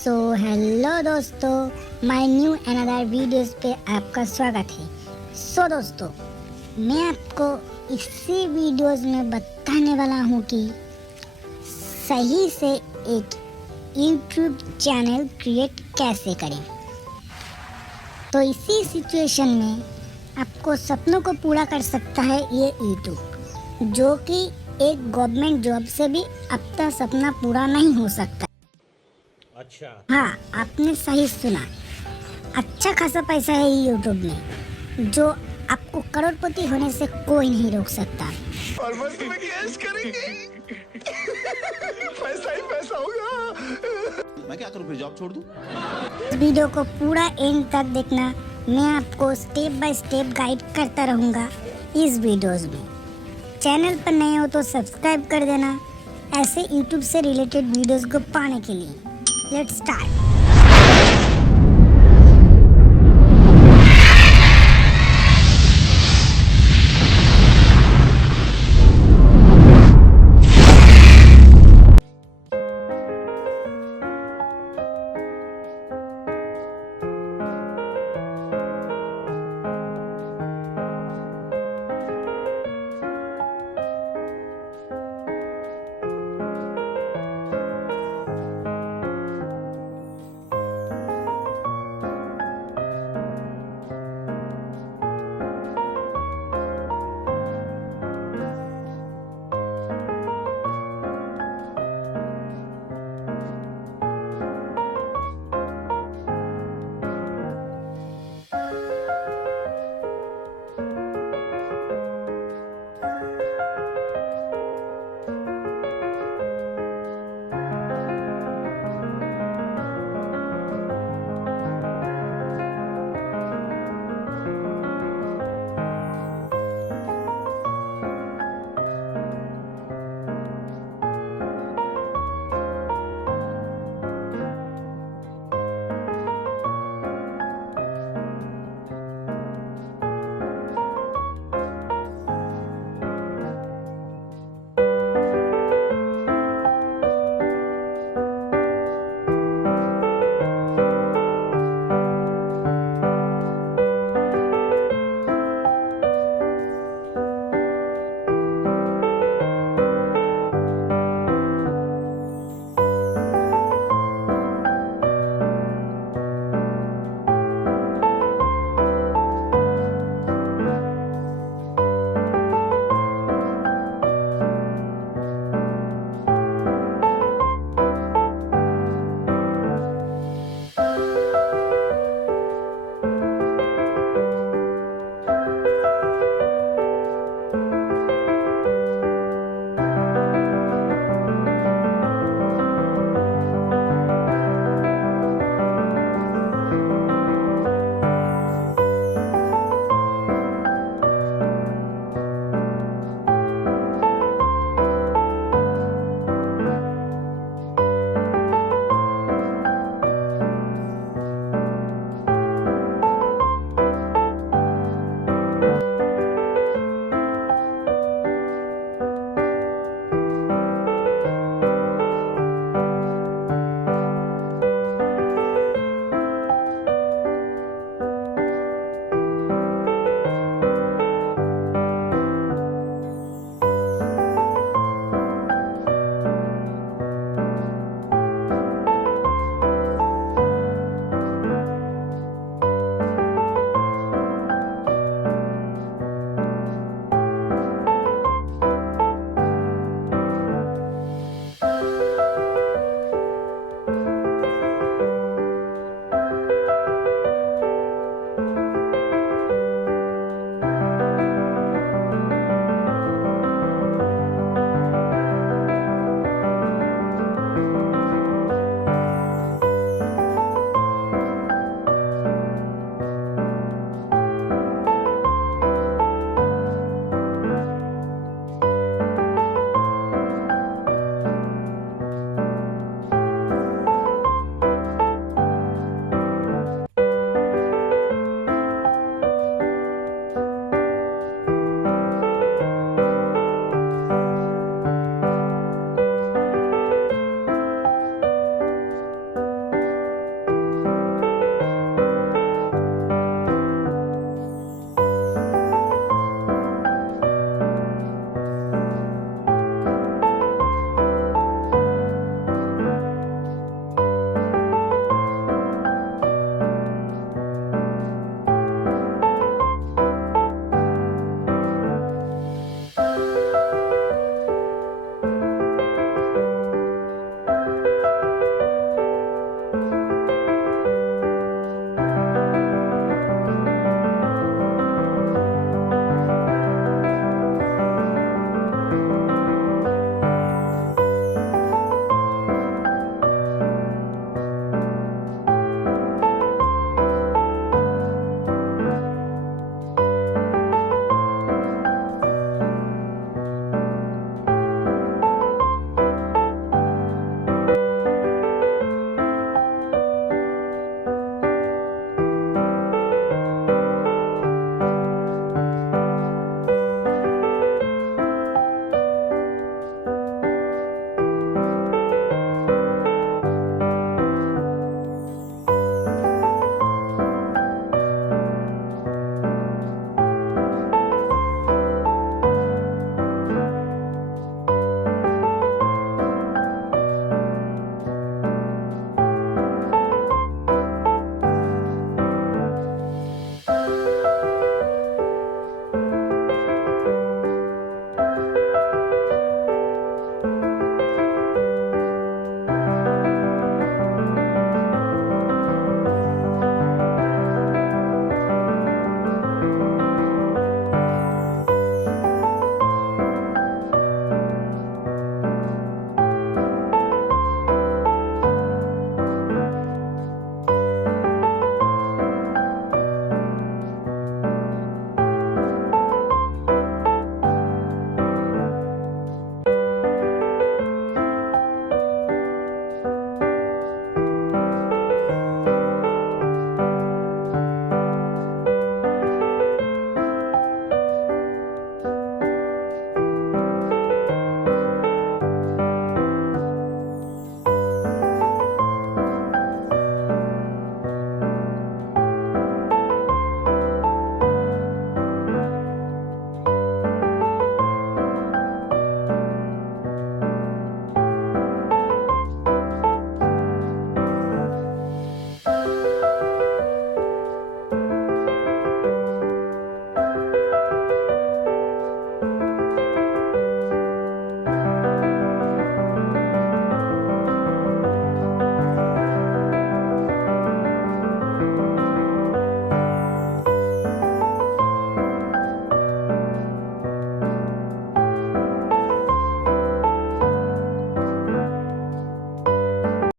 So hello दोस्तों, my new another videos पे आपका स्वागत है। दोस्तों, मैं आपको इसी वीडियोस में बताने वाला हूँ कि सही से एक YouTube चैनल क्रिएट कैसे करें। तो इसी सिचुएशन में आपको सपनों को पूरा कर सकता है ये YouTube, जो कि एक गवर्नमेंट जॉब से भी आपका सपना पूरा नहीं हो सकता। अच्छा, हाँ, आपने सही सुना। अच्छा खासा पैसा है यूट्यूब में, जो आपको करोड़पति होने से कोई नहीं रोक सकता। और मस्त में कैश करेंगे। पैसा ही पैसा होगा। मैं क्या करूं, फिर जॉब छोड़ दूं? इस वीडियो को पूरा एंड तक देखना, मैं आपको स्टेप बाय स्टेप गाइड करता रहूँगा इस वीडियोस में। चैनल पर नए हो तो सब्सक्राइब कर देना ऐसे यूट्यूब से रिलेटेड वीडियोस को पाने के लिए। Let's start.